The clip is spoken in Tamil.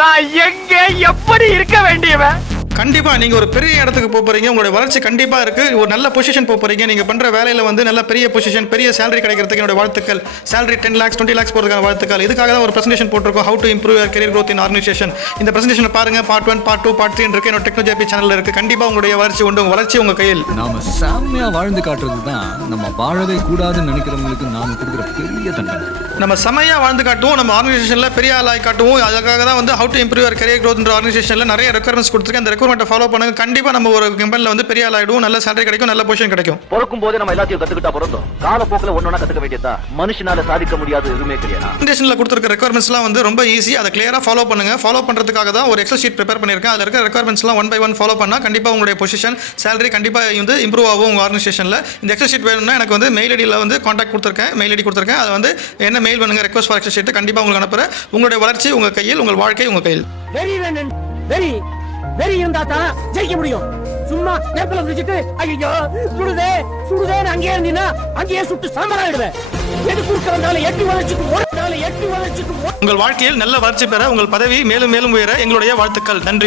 நான் எங்க எப்படி இருக்க வேண்டியவன்? கண்டிப்பா நீங்க ஒரு பெரிய இடத்துக்கு போறீங்க, உங்களுடைய வளர்ச்சி கண்டிப்பா இருக்கு, ஒரு நல்ல பொசிஷன் போறீங்க, நீங்க பண்ற வேலையில வந்து நல்ல பெரிய பொசிஷன், பெரிய சேலரி கிடைக்கிறதுக்கு என்னோட வாழ்த்துக்கள். சேலரி 10 lakhs 20 lakhs போறதுக்கான வாழ்த்துக்கள். இதுக்காக தான் ஒரு பிரசன்டேஷன் போட்டிருக்கோம், how to improve your career growth in organization. இந்த பிரசன்டேஷன் பாருங்க, பார்ட் 1 பார்ட் 2 பார்ட் 3 இருக்கு, என்னோட டெக்னாலஜி சேனல்ல இருக்கு. கண்டிப்பா உங்களுடைய வளர்ச்சி உண்டு, உங்க வளர்ச்சி உங்க கையில். நாம சாமியா வாழ்ந்து காட்டுறது தான் நம்ம வாழவே கூடாதுன்னு நினைக்கிறவங்களுக்கு நாம கொடுக்குற பெரிய தண்டனை. நம்ம செமையா வாழ்ந்து காட்டுவோம், நம்ம ஆர்கனைசேஷன்ல பெரிய ஆளாய் காட்டுவோம். அதுக்காக தான் வந்து how to improve your career growth என்ற ஆர்கனைசேஷன்ல நிறைய ரெக்யர்மெண்ட்ஸ் கொடுத்துருக்கேன். அந்த ரெக்யர்மெண்ட்டை ஃபாலோ பண்ணுங்க. கண்டிப்பா நம்ம ஒரு கம்பெனில வந்து பெரிய ஆளாயிடுவோம், நல்ல சேலரி கிடைக்கும், நல்ல பொசிஷன் கிடைக்கும். பிறக்கும் போதே நம்ம எல்லாத்தையும் கத்துக்கிட்டா பிறந்தோம், காலப்போக்கில் ஒன்னொன்னா கத்துக்க வேண்டியதா. மனுஷனால சாதிக்க முடியாது எதுவுமே கிடையாது. பிரசன்டேஷன்ல கொடுத்திருக்க ரெக்யர்மெண்ட்ஸ்லாம் வந்து ரொம்ப ஈஸி, அதை கிளியரா ஃபாலோ பண்ணுங்க. ஃபாலோ பண்றதுக்காக தான் ஒரு எக்ஸல் ஷீட் ப்ரிப்பேர் பண்ணிருக்கேன். அதுல இருக்க ரெக்யர்மெண்ட்ஸ்லாம் 1 by 1 ஃபாலோ பண்ணா கண்டிப்பா உங்களுடைய பொசிஷன் சேலரி கண்டிப்பா வந்து இம்ப்ரூவ் ஆகும் உங்க ஆர்கனைசேஷன்ல. இந்த எக்ஸல் ஷீட் வேணும்னா எனக்கு வந்து மெயில் ஐடியில் வந்து கான்டாக்ட் கொடுத்துருக்கேன், மெயில் ஐடி கொடுத்துருக்கேன். அதை வந்து என்ன மெயில் பண்ணுங்க, ரெக்வஸ்ட் ஃபார் எக்ஸல் ஷீட் கண்டிப்பா உங்களுக்கு அனுப்புறேன். உங்களுடைய வளர்ச்சி உங்க கையில், உங்கள் வாழ்க்கை உங்க கையில். வெரி வேணும், வெரி வெரி இருந்தா தான் ஜெயிக்க முடியும். சும்மா நேரத்துல முடிச்சிட்டு ஐயோ சுடுதே சுடுதேன்னு அங்கேயே இருந்தீங்கன்னா அங்கேயே சுட்டு சாம்பலாயிடுவேன். எது குறுக்க வந்தாலும் எட்டு வளர்ச்சிக்கு உங்கள் வாழ்க்கையில் நல்ல வளர்ச்சி பெற, உங்கள் பதவி மேலும் மேலும் உயர எங்களுடைய வாழ்த்துக்கள். நன்றி.